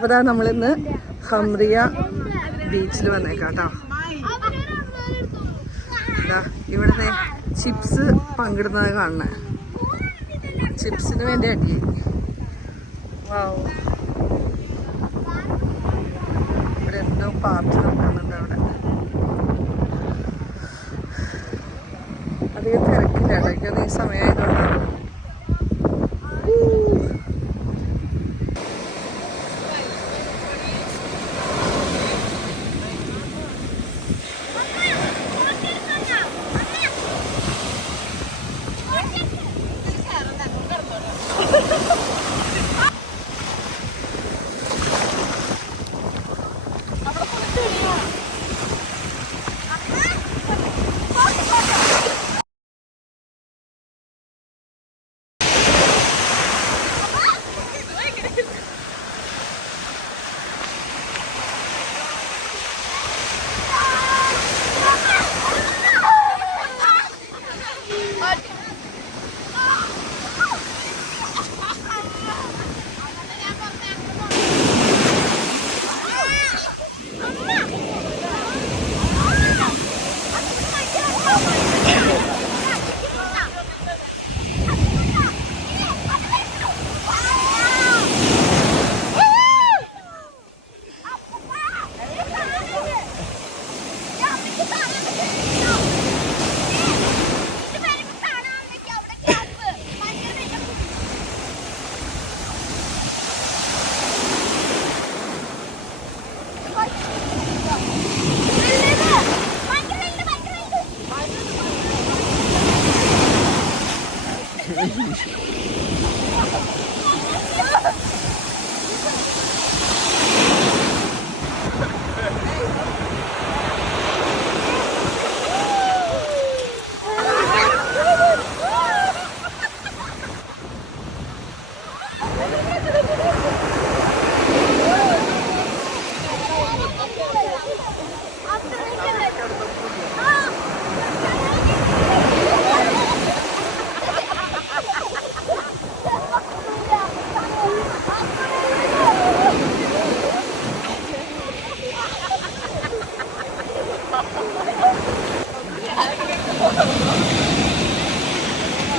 അപ്പോൾ ഇതാ നമ്മളിന്ന് ഹംറിയ ബീച്ചിൽ വന്നേക്കാം കേട്ടോ. ഇവിടുത്തെ ചിപ്സ് പങ്കിടുന്നത് കാണണേ. ചിപ്സിന് വേണ്ടി അടി. വാവ്, ഇവിടെ എന്തോ പാർട്ടി നടക്കുന്നുണ്ട്. അവിടെ അധികം തിരക്കില്ല കേട്ടോ. എനിക്കത് ഈ സമയമായതുകൊണ്ടാണ്.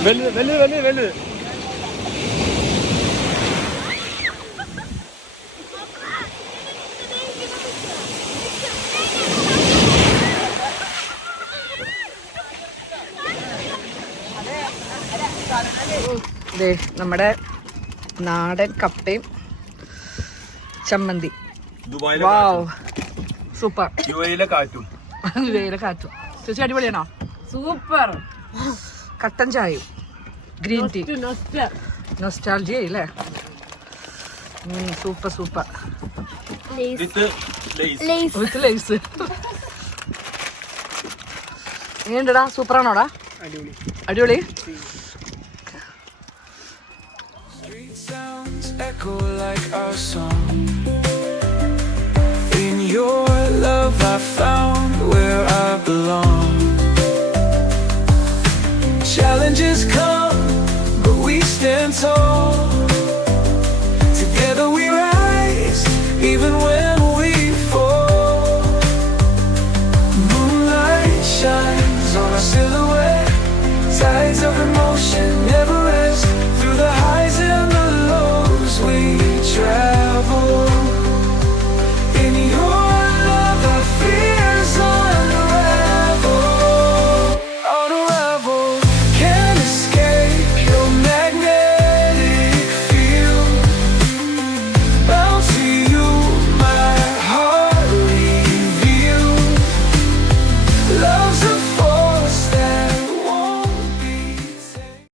വെല്ല് നമ്മുടെ നാടൻ കപ്പയും ചമ്മന്തി. സൂപ്പർ. യുഎയിലെ കാറ്റും. ചേച്ചി അടിപൊളിയാണോ? സൂപ്പർ. കട്ടൻ ചായയും ഗ്രീൻ ടീ. നൊസ്റ്റാൾജിയ അല്ലേ? Super super. With Lay's. എങ്ങനെയുണ്ടടാ? സൂപ്പറാണോടാ? അടിപൊളി. Echo like our song. In your love I found where I belong. Challenges come